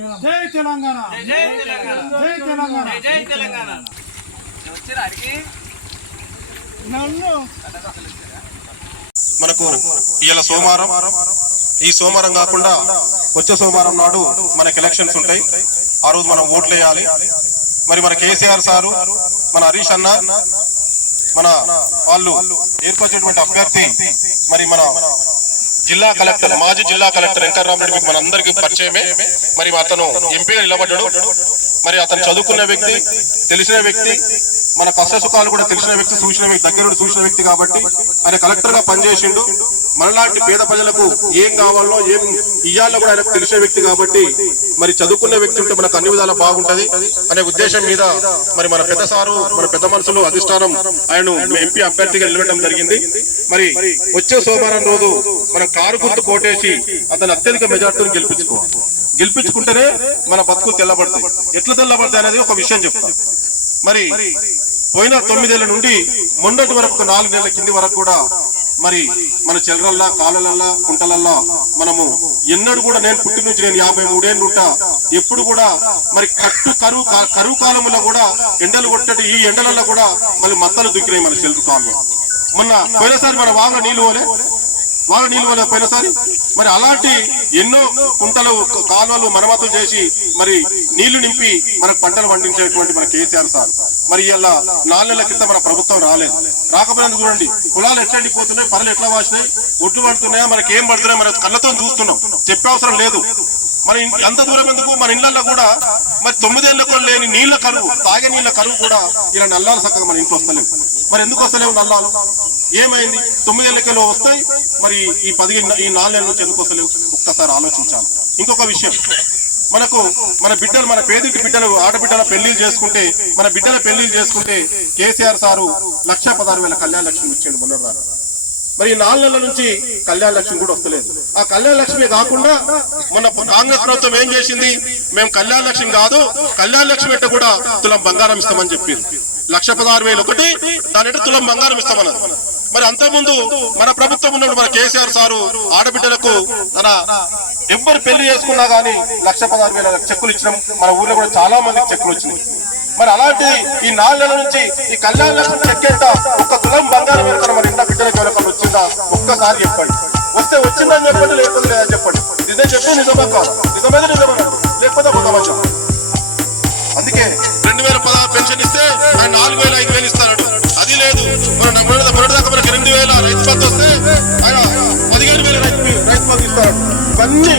జై తెలంగాణ. జై తెలంగాణ. జై తెలంగాణ. జై తెలంగాణ. వచ్చారా అడిగి? నన్ను. మనకు ఇవాళ సోమవారం. ఈ సోమవారం కాకుండా వచ్చే సోమవారం నాడు మనకి ఎలక్షన్స్ ఉంటాయి. ఆ రోజు మనం ఓట్లు వేయాలి మరి మన కేసీఆర్ సారు మన హరీష్ అన్న మన వాళ్ళు ఏర్పరిచినటువంటి అభ్యర్థి మరి మన జిల్లా కలెక్టర్ మాజీ జిల్లా కలెక్టర్ వెంకటరామరెడ్డి మీకు మనందరికీ పరిచయమే. మరి అతను ఎంపీగా నిలబడ్డాడు. మరి అతను చదువుకున్న వ్యక్తి తెలిసిన వ్యక్తి మన కష్ట సుఖాలు కూడా తెలిసిన వ్యక్తి చూసిన వ్యక్తి దగ్గర చూసిన వ్యక్తి కాబట్టి ఆయన కలెక్టర్గా పనిచేసిండు. మనలాంటి పేద ప్రజలకు ఏం కావాలో ఏం ఇయ్యాలో కూడా ఆయనకు తెలిసిన వ్యక్తి కాబట్టి మరి చదువుకున్న వ్యక్తి ఉంటే మనకు అన్ని విధాలా బాగుంటది అనే ఉద్దేశం మీద మరి మన పెద్ద సారు మన పెద్ద మనసులు అధిష్టానం ఆయన ఎంపీ అభ్యర్థిగా నిలబెట్టడం జరిగింది. మరి వచ్చే సోమవారం రోజు మనం కారు గుర్తు కోటేసి అతను అత్యధిక మెజార్టీని గెలిపించుకోవాలి. గెలిపించుకుంటేనే మన బతుకు తెల్లబడతాయి ఎట్లా తెల్లబడతాయి అనేది ఒక విషయం చెప్తాం. మరి పోయిన తొమ్మిదేళ్ళ నుండి మొన్నటి వరకు నాలుగు నెలల కింది వరకు కూడా మరి మన చెలరల్లా కాలలల్లా కుంటలల్లా మనము ఎన్నడూ కూడా నేను పుట్టి నుంచి నేను యాభై మూడేళ్ళు ఉంటా. ఎప్పుడు కూడా మరి కట్టు కరువు కా- కరువు కాలంలో కూడా ఎండలు కొట్టటి ఈ ఎండలలో కూడా మళ్ళీ మత్తలు దుక్కినాయి మన చెలురు కాలంలో మొన్న పోయినసారి మన వాగ నీళ్ళు పోలే. వాగ నీళ్ళు పోలే పోయినసారి. మరి అలాంటి ఎన్నో కుంటలు కాలువలు మరమ్మతులు చేసి మరి నీళ్ళు నింపి మనకు పంటలు పండించేటువంటి మన కేసీఆర్ సార్. మరి ఇలా నాలుగు నెలల క్రితం మన ప్రభుత్వం రాలేదు. రాకపోయినందుకు చూడండి కులాలు ఎట్లా ఎండిపోతున్నాయి పనులు ఎట్లా వాసినాయి ఒడ్లు పడుతున్నాయా మనకి ఏం పడుతున్నాయి మన కళ్ళతో చూస్తున్నాం. చెప్పే అవసరం లేదు. మరి ఎంత దూరం ఎందుకు? మన ఇళ్ళలో కూడా మరి తొమ్మిదేళ్ళకు లేని నీళ్ళ కరువు తాగే నీళ్ళ కరువు కూడా ఇలా నల్లాలు చక్కగా మన ఇంట్లో వస్తలేవు. మరి ఎందుకు వస్తలేవు నల్లాలు? ఏమైంది? తొమ్మిదేళ్ళకెళ్ళి వస్తాయి మరి ఈ పదిహేను ఈ నాలుగేళ్ళ నుంచి ఎందుకు వస్తలేవు? ఒక్కసారి ఆలోచించాలి. ఇంకొక విషయం మనకు మన బిడ్డలు మన పేదింటి బిడ్డలు ఆడబిడ్డల పెళ్ళిళ్ళు చేసుకుంటే మన బిడ్డల పెళ్ళిళ్ళు చేసుకుంటే కేసీఆర్ సారు లక్ష పదహారు వేల కళ్యాణ లక్ష్మి ఇచ్చాడు మొన్నటి మరి ఈ నాలుగు నెలల నుంచి కళ్యాణ లక్ష్మి కూడా వస్తలేదు. ఆ కళ్యాణ లక్ష్మి కాకుండా మొన్న కాంగ్రెస్ ప్రభుత్వం ఏం చేసింది? మేము కళ్యాణ లక్ష్మి కాదు కళ్యాణ లక్ష్మి అంటే కూడా తులం బంగారం ఇస్తామని చెప్పారు. లక్ష పదహారు వేలు ఒకటి దాని తులం బంగారం ఇస్తామన్నారు. మరి అంతకుముందు మన ప్రభుత్వం ఉన్నప్పుడు మన కేసీఆర్ సారు ఆడబిడ్డలకు తన ఎవ్వరు పెళ్ళి చేసుకున్నా గానీ లక్ష పదహారు వేల చెక్కులు ఇచ్చినాం. మన ఊర్లో కూడా చాలా మందికి చెక్కులు వచ్చినాయి. మరి అలాంటి ఈ నాలుగు నెలల నుంచి ఈ కళ్యాణ లక్ష్మి చెక్కేట ఒక్క తులం బంగారం వెనుక మన ఇంట్లో బిడ్డలకు ఎవరికైనా వచ్చిందా? ఒక్కసారి చెప్పండి. వస్తే వచ్చిందని చెప్పండి లేకపోతే లేదని చెప్పండి. నిజం చెప్పి నిజమే కాదు నిజమైతే నిజమే లేకపోతే అబద్ధమని చెప్పండి అందుకే రెండు వేల పదహారు పెన్షన్ ఇస్తే ఆయన నాలుగు వేల ఐదు వేలు ఇస్తాడు అది లేదు. మన మొదటి దాకా మనకి రెండు వేల రైతు బంధు వస్తే ఆయన రైతు ఇవన్నీ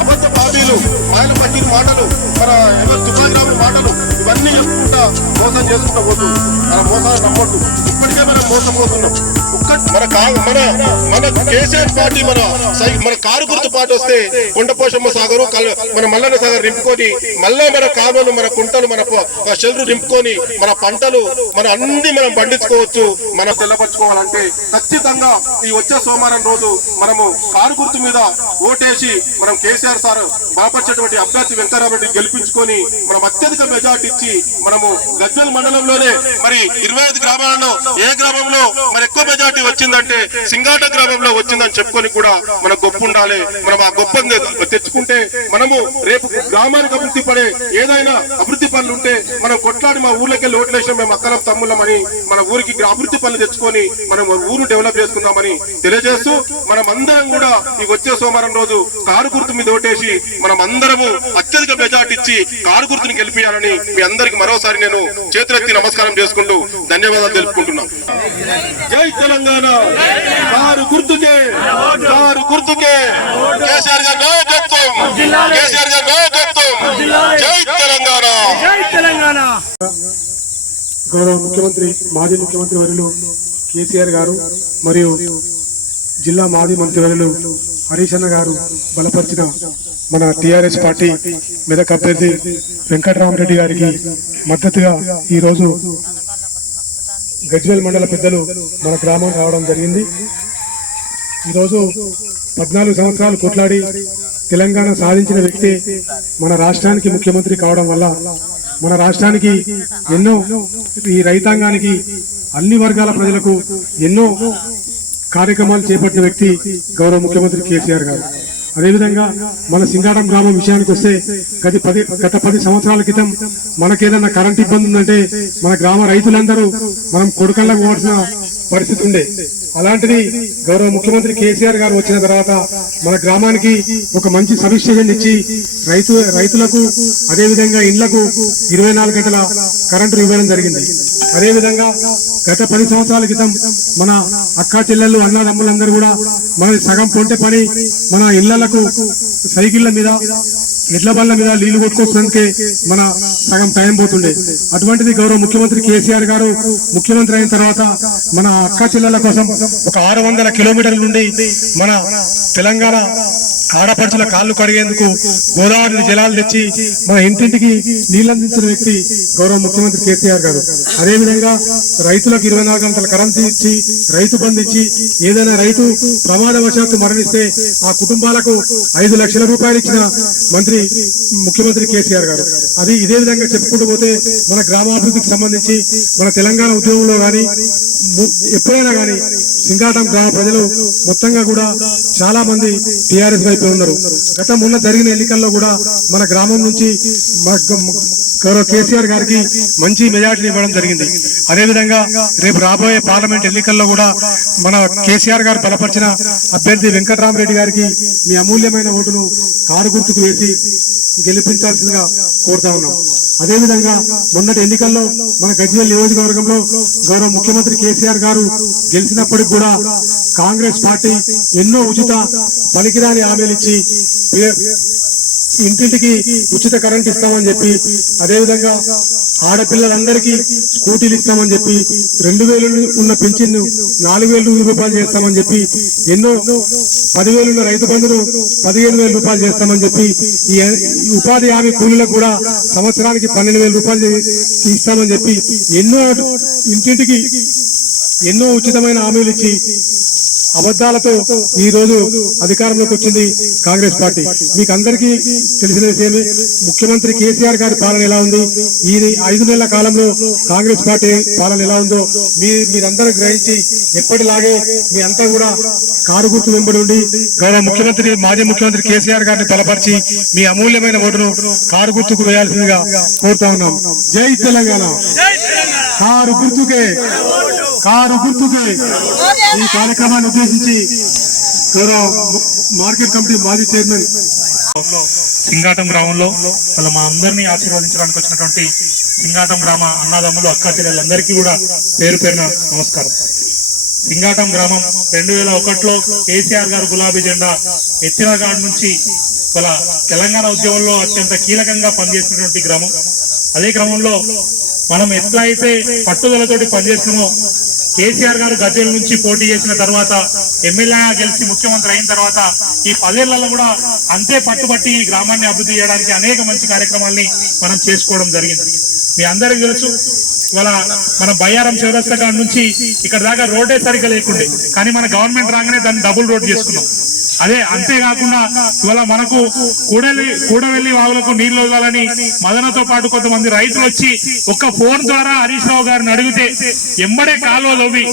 అబద్ధ పార్టీలు ఆయన పట్టిన మాటలు మన ఎవరు తుఫాన్ మాటలు. ఇవన్నీ చెప్పుకుంటా మోసం చేసుకుంటా పోతుంది మన మోసాలు నమ్మొద్దు. ఇప్పటికే మనం మోసపోతున్నాం. ఒక్క మన మన మన కేసీఆర్ పార్టీ మన సై- మన కారు గుర్తు పార్టీ వస్తే కొండపోషమ్మ సాగరు మన మల్లన్న సాగర్ నింపుకొని మళ్ళా మన కాలువలు మన కుంటలు మన ఆ చెల్లు నింపుకొని మన పంటలు మన అన్ని మనం పండించుకోవచ్చు. మనం తెల్లపరచుకోవాలంటే ఖచ్చితంగా ఈ వచ్చే సోమవారం రోజు మనము కారు గుర్తు మీద ఓటేసి మనం కేసీఆర్ సార్ బలపరిచేటువంటి అభ్యర్థి వెంకటరామరెడ్డి గెలిపించుకొని మనం అత్యధిక మెజార్టీ ఇచ్చి మనము గజ్వల్ మండలంలోనే మరి ఇరవై ఐదు గ్రామాలలో ఏ గ్రామంలో మరి ఎక్కువ మెజార్టీ వచ్చిందంటే సింగాట గ్రామంలో వచ్చిందని చెప్పుకొని కూడా మన గొప్ప ఉండాలి. మనం ఆ గొప్ప తెచ్చుకుంటే మనము రేపు గ్రామానికి అభివృద్ధి పడే ఏదైనా అభివృద్ధి పనులు ఉంటే మనం కొట్లాడి మా ఊర్లోకి వెళ్ళి ఓట్లు మేము అక్కలం తమ్ముళ్ళమని మన ఊరికి అభివృద్ధి పనులు తెచ్చుకొని మనం ఊరు డెవలప్ చేసుకుందామని తెలియజేస్తూ మనం అందరం కూడా ఈ వచ్చే సోమవారం రోజు కారు గుర్తు మీద ఓటేసి మనం అందరము అత్యధిక మెజార్టీ ఇచ్చి కారు గుర్తుని గెలిపించాలని మీ అందరికి మరోసారి నేను చేతులెత్తి నమస్కారం చేసుకుంటూ ధన్యవాదాలు తెలుపుకుంటున్నాను జై తెలంగాణ. గుర్తుకే. కారు గుర్తుకే. కేసీఆర్ గారి నాయకత్వం కేసీఆర్ గారి నాయకత్వం జై తెలంగాణ. జై తెలంగాణ. గౌరవ ముఖ్యమంత్రి మాజీ ముఖ్యమంత్రి వర్యులు కేసీఆర్ గారు మరియు జిల్లా మాజీ మంత్రివర్యులు హరీష్ అన్న గారు బలపరిచిన మన టిఆర్ఎస్ పార్టీ మెదక్ అభ్యర్థి వెంకటరామరెడ్డి గారికి మద్దతుగా ఈరోజు గజ్వేల్ మండల పెద్దలు మన గ్రామం రావడం జరిగింది. ఈరోజు పద్నాలుగు సంవత్సరాలు కొట్లాడి తెలంగాణ సాధించిన వ్యక్తి మన రాష్ట్రానికి ముఖ్యమంత్రి కావడం వల్ల మన రాష్ట్రానికి ఎన్నో ఈ రైతాంగానికి అన్ని వర్గాల ప్రజలకు ఎన్నో కార్యక్రమాలు చేపట్టిన వ్యక్తి గౌరవ ముఖ్యమంత్రి కేసీఆర్ గారు. అదేవిధంగా మన సింగారం గ్రామం విషయానికి వస్తే గత పది గత పది సంవత్సరాల క్రితం మనకేదన్నా కరెంట్ ఇబ్బంది ఉందంటే మన గ్రామ రైతులందరూ మనం కొడుకల్లా పోవాల్సిన పరిస్థితి ఉండే. అలాంటిది గౌరవ ముఖ్యమంత్రి కేసీఆర్ గారు వచ్చిన తర్వాత మన గ్రామానికి ఒక మంచి సబ్స్టేషన్ ఇచ్చి రైతు రైతులకు అదేవిధంగా ఇండ్లకు ఇరవై నాలుగు గంటల కరెంటు ఇవ్వడం జరిగింది. అదేవిధంగా గత పది సంవత్సరాల క్రితం మన అక్క చెల్లెళ్ళు అన్నదమ్ములందరూ కూడా మన సగం పొంటే పని మన ఇళ్ళకు సైకిళ్ళ మీద ఎడ్ల బళ్ళ మీద నీళ్ళు కొట్టుకోవడానికి మన సగం టైం పోతుండే. అటువంటిది గౌరవ ముఖ్యమంత్రి కేసీఆర్ గారు ముఖ్యమంత్రి అయిన తర్వాత మన అక్క చెల్లెల కోసం ఒక ఆరు వందల కిలోమీటర్ల నుండి మన తెలంగాణ ఆడపడుచుల కాళ్ళు కడిగేందుకు గోదావరి జలాలు తెచ్చి మన ఇంటింటికి నీళ్ళందించిన వ్యక్తి గౌరవ ముఖ్యమంత్రి కేసీఆర్ గారు. అదేవిధంగా రైతులకు ఇరవై నాలుగు గంటల కరెన్సీ ఇచ్చి రైతు బంధు ఇచ్చి ఏదైనా రైతు ప్రమాదవశాత్తు మరణిస్తే ఆ కుటుంబాలకు ఐదు లక్షల రూపాయలు ఇచ్చిన మంత్రి ముఖ్యమంత్రి కేసీఆర్ గారు. అది ఇదే విధంగా చెప్పుకుంటూ పోతే మన గ్రామాభివృద్ధికి సంబంధించి మన తెలంగాణ ఉద్యోగంలో కానీ ఎప్పుడైనా కానీ సింగాటం గ్రామ ప్రజలు మొత్తంగా కూడా చాలా మంది టిఆర్ఎస్ వైపు ఉన్నారు. గతం ఉన్న జరిగిన ఎన్నికల్లో కూడా మన గ్రామం నుంచి గౌరవ కేసీఆర్ గారికి మంచి మెజార్టీని ఇవ్వడం జరిగింది. అదేవిధంగా రేపు రాబోయే పార్లమెంట్ ఎన్నికల్లో కూడా మన కేసీఆర్ గారు బలపరిచిన అభ్యర్థి వెంకటరామరెడ్డి గారికి మీ అమూల్యమైన ఓటును కారు గుర్తుకు వేసి గెలిపించాల్సిందిగా కోరుతా ఉన్నాం. అదేవిధంగా మొన్నటి ఎన్నికల్లో మన గజ్వేల్ నియోజకవర్గంలో గౌరవ ముఖ్యమంత్రి కేసీఆర్ గారు గెలిచినప్పటికి కూడా కాంగ్రెస్ పార్టీ ఎన్నో ఉచిత పనికిరాని హామీలు ఇచ్చి ఇంటింటికి ఉచిత కరెంట్ ఇస్తామని చెప్పి అదేవిధంగా ఆడపిల్లలందరికీ స్కూటీలు ఇస్తామని చెప్పి రెండు వేలు ఉన్న పెన్షన్ నాలుగు వేలు రూపాయలు చేస్తామని చెప్పి ఎన్నో పదివేలున్న రైతు బంధును పదిహేను వేల రూపాయలు చేస్తామని చెప్పి ఈ ఉపాధి హామీ కూలీలకు కూడా సంవత్సరానికి పన్నెండు వేల రూపాయలు ఇస్తామని చెప్పి ఎన్నో ఇంటింటికి ఎన్నో ఉచితమైన హామీలు ఇచ్చి అబద్ధాలతో ఈ రోజు అధికారంలోకి వచ్చింది కాంగ్రెస్ పార్టీ. మీకు అందరికీ తెలిసిన విషయమే ముఖ్యమంత్రి కేసీఆర్ గారి పాలన ఎలా ఉంది? ఈ ఐదు నెలల కాలంలో కాంగ్రెస్ పార్టీ పాలన ఎలా ఉందో మీ మీరందరూ గ్రహించి ఎప్పటిలాగే మీ అంతా కూడా కారు గుర్తు వెంబడి ఉండి గౌరవ ముఖ్యమంత్రి మాజీ ముఖ్యమంత్రి కేసీఆర్ గారిని బలపరిచి మీ అమూల్యమైన ఓటును కారు గుర్తుకు వేయాల్సిందిగా కోరుతా ఉన్నాం. జై తెలంగాణ. కారు గుర్తుకే కారు గుర్తుకే ఈ కార్యక్రమాన్ని ఉద్దేశించి గౌరవ మార్కెట్ కమిటీ మాజీ చైర్మన్ సింగాటం గ్రామంలో వాళ్ళ మా అందరినీ ఆశీర్వదించడానికి వచ్చినటువంటి సింగాటం గ్రామ అన్నదమ్ములు అక్క చెల్లెలందరికీ కూడా పేరు పేరున నమస్కారం. సింగాటం గ్రామం రెండు వేల ఒకటిలో కేసీఆర్ గారు గులాబీ జెండా ఎత్తిన కాడి నుంచి వాళ్ళ తెలంగాణ ఉద్యమంలో అత్యంత కీలకంగా పనిచేసినటువంటి గ్రామం. అదే క్రమంలో మనం ఎట్లా అయితే పట్టుదలతోటి పనిచేస్తున్నామో కేసీఆర్ గారు గజ్వేల్ నుంచి పోటీ చేసిన తర్వాత ఎమ్మెల్యేగా గెలిచి ముఖ్యమంత్రి అయిన తర్వాత ఈ పదేళ్ళలో కూడా అంతే పట్టుబట్టి ఈ గ్రామాన్ని అభివృద్ధి చేయడానికి అనేక మంచి కార్యక్రమాల్ని మనం చేసుకోవడం జరిగింది. మీ అందరికీ తెలుసు ఇవాళ మన బయ్యారం చౌరస్తా కాడ నుంచి ఇక్కడ దాకా రోడ్డే సరిగ్గా లేకుండే. కానీ మన గవర్నమెంట్ రాగానే దాన్ని డబుల్ రోడ్ చేసుకున్నాం. అదే అంతేకాకుండా ఇవాళ మనకు కూడలి కూడవెల్లి వాగులకు నీళ్ళు వదలాలని మదనతో పాటు కొంతమంది రైతులు వచ్చి ఒక్క ఫోన్ ద్వారా హరీష్ రావు గారిని అడిగితే ఎంబడే కాలువ తవ్వి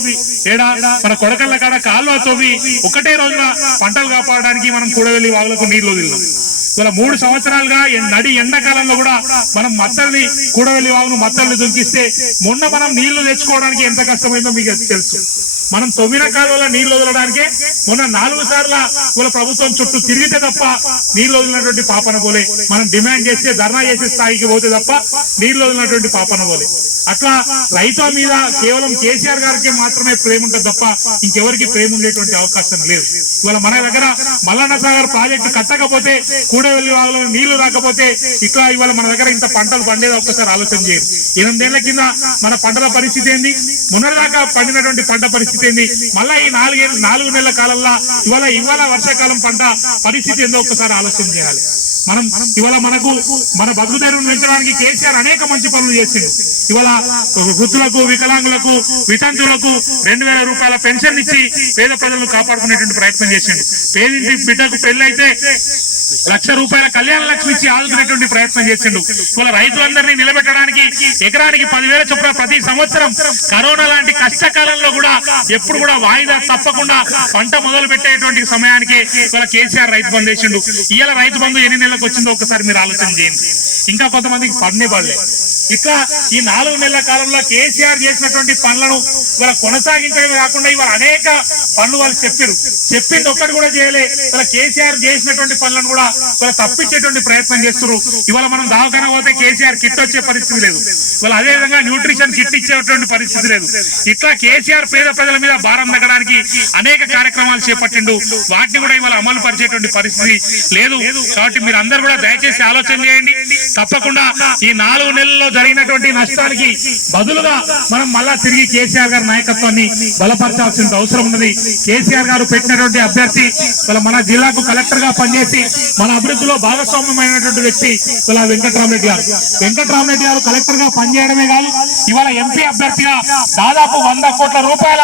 ఏడా మన కొడకళ్ళ కాడ కాలువ తవ్వి ఒకటే రోజున పంటలు కాపాడడానికి మనం కూడవెల్లి వాగులకు నీళ్ళు వదిలినాం. ఇవాళ మూడు సంవత్సరాలుగా నడి ఎండాకాలంలో కూడా మనం మత్తల్ని కూడవెల్లి వాగును మత్తల్ని దుంకిస్తే మొన్న మనం నీళ్ళు తెచ్చుకోవడానికి ఎంత కష్టమైందో మీకు తెలుసు. మనం తొమ్మిన కాలువల నీళ్ళు వదలడానికి మొన్న నాలుగు సార్ల వాళ్ళ ప్రభుత్వం చుట్టూ తిరిగితే తప్ప నీళ్ళు వదిలినటువంటి పాపన పోలే. మనం డిమాండ్ చేస్తే ధర్నా చేసే స్థాయికి పోతే తప్ప నీళ్ళు వదిలినటువంటి పాపన పోలే. అట్లా రైతుల మీద కేవలం కేసీఆర్ గారికి మాత్రమే ప్రేమ ఉంటుంది తప్ప ఇంకెవరికి ప్రేమ ఉండేటువంటి అవకాశం లేదు. ఇవాళ మన దగ్గర మల్లన్న సాగర్ ప్రాజెక్టు కట్టకపోతే కూడవెల్లి వాగులో నీళ్ళు రాకపోతే ఇట్లా ఇవాళ మన దగ్గర ఇంత పంటలు పండేది ఒక్కసారి ఆలోచన చేయండి. ఎనిమిదేళ్ళ కింద మన పంటల పరిస్థితి ఏంది? మొన్నటిదాకా పండినటువంటి పంట పరిస్థితి ఏంది? మళ్ళా ఈ నాలుగేళ్ళు నాలుగు నెలల కాలంలో ఇవాళ ఇవాళ వర్షాకాలం పంట పరిస్థితి ఏందో ఒక్కసారి ఆలోచన చేయాలి. మనం ఇవాళ మనకు మన బతుకుదైర్యం పెంచడానికి కేసీఆర్ అనేక మంచి పనులు చేసిండు. ఇవాళ వృద్ధులకు వికలాంగులకు వితంతులకు రెండు వేల రూపాయల పెన్షన్ ఇచ్చి పేద ప్రజలను కాపాడుకునేటువంటి ప్రయత్నం చేసిండు. పేదింటి బిడ్డకు పెళ్ళి అయితే లక్ష రూపాయల కళ్యాణ లక్ష్మి ఇచ్చి ఆదుకునేటువంటి ప్రయత్నం చేసిండు. ఇవాళ రైతులందరినీ నిలబెట్టడానికి ఎకరానికి పదివేల చొప్పున ప్రతి సంవత్సరం కరోనా లాంటి కష్టకాలంలో కూడా ఎప్పుడు కూడా వాయిదా తప్పకుండా పంట మొదలు పెట్టేటువంటి సమయానికి ఇవాళ కేసీఆర్ రైతు బంధు వేసిండు. ఇవాళ రైతు బంధు ఎన్ని నెలలకు వచ్చిందో ఒకసారి మీరు ఆలోచన చేయండి. ఇంకా కొంతమందికి పడినే పడలేదు ఇట్లా ఈ నాలుగు నెలల కాలంలో కేసీఆర్ చేసినటువంటి పనులను ఇవాళ కొనసాగించడమే కాకుండా ఇవాళ అనేక పనులు వాళ్ళు చెప్పారు చెప్పింది ఒక్కటి కూడా చేయలే. ఇవాళ కేసీఆర్ చేసినటువంటి పనులను కూడా ఇవాళ తప్పించేటువంటి ప్రయత్నం చేస్తున్నారు ఇవాళ మనం దవాఖాన పోతే కేసీఆర్ కిట్ వచ్చే పరిస్థితి లేదు. ఇవాళ అదే విధంగా న్యూట్రిషన్ కిట్ ఇచ్చేటువంటి పరిస్థితి లేదు. ఇట్లా కేసీఆర్ పేద ప్రజల మీద భారం తగ్గడానికి అనేక కార్యక్రమాలు చేపట్టిండు. వాటిని కూడా ఇవాళ అమలు పరిచేటువంటి పరిస్థితి లేదు. కాబట్టి మీరు అందరూ కూడా దయచేసి ఆలోచన చేయండి. తప్పకుండా ఈ నాలుగు నెలల్లో జరిగినటువంటి నష్టానికి బదులుగా మనం మళ్ళా తిరిగి కేసీఆర్ గారి నాయకత్వాన్ని బలపరచాల్సిన అవసరం ఉన్నది. కేసీఆర్ గారు పెట్టినటువంటి అభ్యర్థి మన జిల్లాకు కలెక్టర్గా పనిచేసి మన అభివృద్ధిలో భాగస్వామ్యమైనటువంటి వ్యక్తి ఇలా వెంకటరామరెడ్డి గారు. వెంకటరామరెడ్డి గారు కలెక్టర్గా పనిచేయడమే కాదు ఇవాళ ఎంపీ అభ్యర్థిగా దాదాపు వంద కోట్ల రూపాయల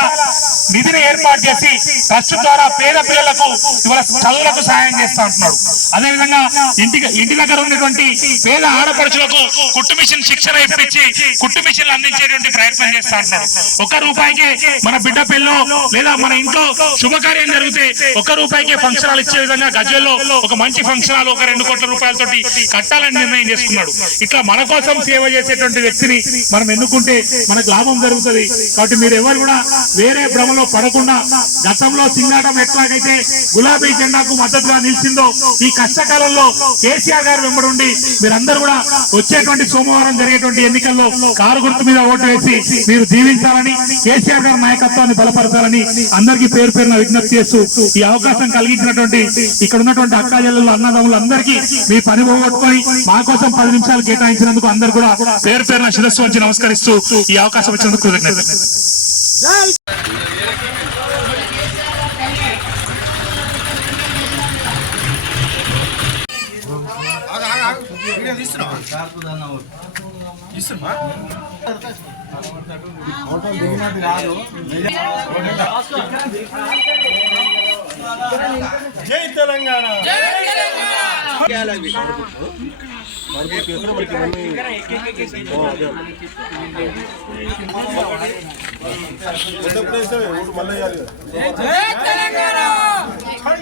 నిధిని ఏర్పాటు చేసి ట్రస్ట్ ద్వారా పేద పిల్లలకు ఇవాళ చదువులకు సహాయం చేస్తా అంటున్నాడు అదే విధంగా ఇంటికి ఇంటి దగ్గర ఉన్నటువంటి పేద ఆడపడుచులకు కుట్టు మిషన్ శిక్షణ ఇప్పించి కుట్టు మిషన్లు అందించేటువంటి ప్రయత్నం చేస్తా ఉంటున్నాడు ఒక్క రూపాయికి మన బిడ్డ పెళ్ళో లేదా మన ఇంట్లో శుభకార్యం జరిగితే ఒక్క రూపాయికి ఫంక్షన్ హాల్ ఇచ్చే విధంగా గజ్వేల్లో ఒక మంచి ఫంక్షన్ హాల్ ఒక రెండు కోట్ల రూపాయలతోటి కట్టాలని నిర్ణయం చేసుకున్నాడు. ఇట్లా మన కోసం సేవ చేసేటువంటి వ్యక్తిని మనం ఎన్నుకుంటే మనకు లాభం జరుగుతుంది. కాబట్టి మీరు ఎవరు కూడా వేరే భ్రమలో పడకుండా గతంలో సింగాటం ఎట్లాగైతే గులాబీ జెండాకు మద్దతుగా నిలిచిందో ఈ కష్టకాలంలో కేసీఆర్ గారు వెంబడి మీరందరూ కూడా వచ్చేటువంటి సోమవారం జరిగేటువంటి ఎన్నికల్లో కారు గుర్తు మీద ఓటు వేసి మీరు జీవించాలని కేసీఆర్ గారి నాయకత్వాన్ని బలపరచాలని అందరికీ పేరు పేరున విజ్ఞప్తి చేస్తూ ఈ అవకాశం కలిగించినటువంటి ఇక్కడ ఉన్నటువంటి అక్కా చెల్లెలు అన్నదమ్ములు అందరికీ మీ పని పోగొట్టుకొని మా కోసం పది నిమిషాలు కేటాయించినందుకు అందరు కూడా పేరు పేరున శిరస్సు వచ్చి నమస్కరిస్తూ ఈ అవకాశం ఇచ్చినందుకు కృతజ్ఞతలు జై తెలంగాణ!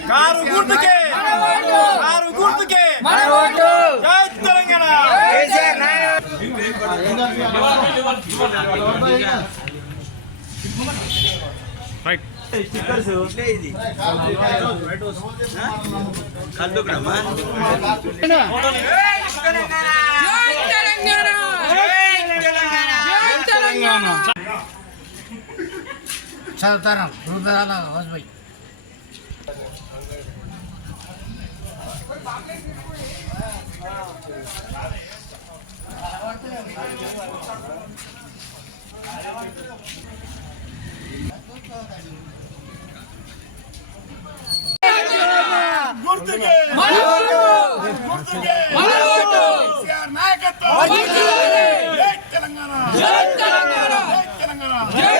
కారు గుర్తుకే కారు గుర్తుకే జై తెలంగాణ చదువుతాను వృద్ధాల వాజ్పేయి గుర్తుకే గుర్తుకే కేసీఆర్ నాయకత్వం జై తెలంగాణ జై తెలంగాణ జై తెలంగాణ జై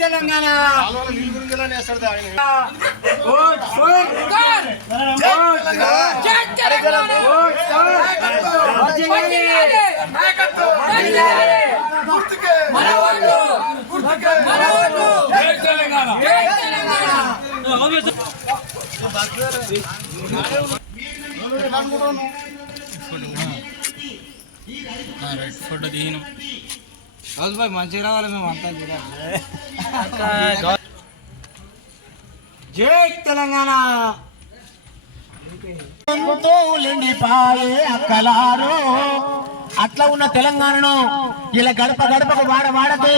తెలంగాణ జై తెలంగాణ ఓట్ ఫోర్ జై తెలంగాణ. ఓట్ గుర్తుకే గుర్తుకే జై తెలంగాణ. వాజ్పేయి మంచిగా రావాలి మేము అంతా. జై తెలంగాణ. అక్కలారు. అట్లా ఉన్న తెలంగాణను ఇలా గడప గడపకు వాడ వాడకు.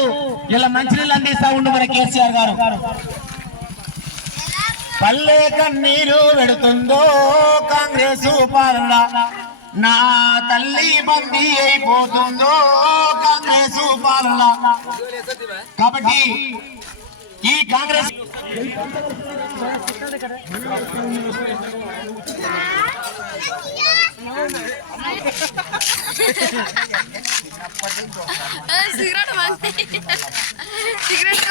ఇలా మంచినీళ్ళు అందిస్తా ఉండు మన కేసీఆర్ గారు. పల్లె కన్నీరు పెడుతుందో కాంగ్రెస్ పాలన. నా తల్లి బందీ అయిపోతుందో కాంగ్రెస్ పాలన. కాబట్టి ఈ కాంగ్రెస్ సిగరెట్ సిగరెట్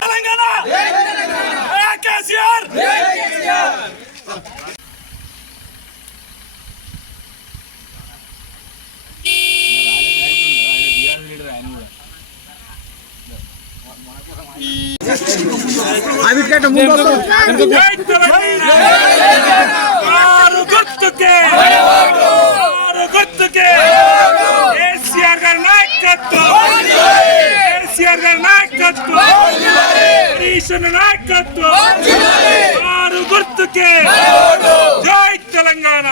తెలంగాణ! కేసీఆర్! జై తెలంగాణ ఆరు గుర్తుకే గుర్తుకే కేసీఆర్ గారి నాయకత్వం. కేసీఆర్ గారి నాయకత్వం. నాయకత్వం. ఆరు గుర్తుకే. జై తెలంగాణ.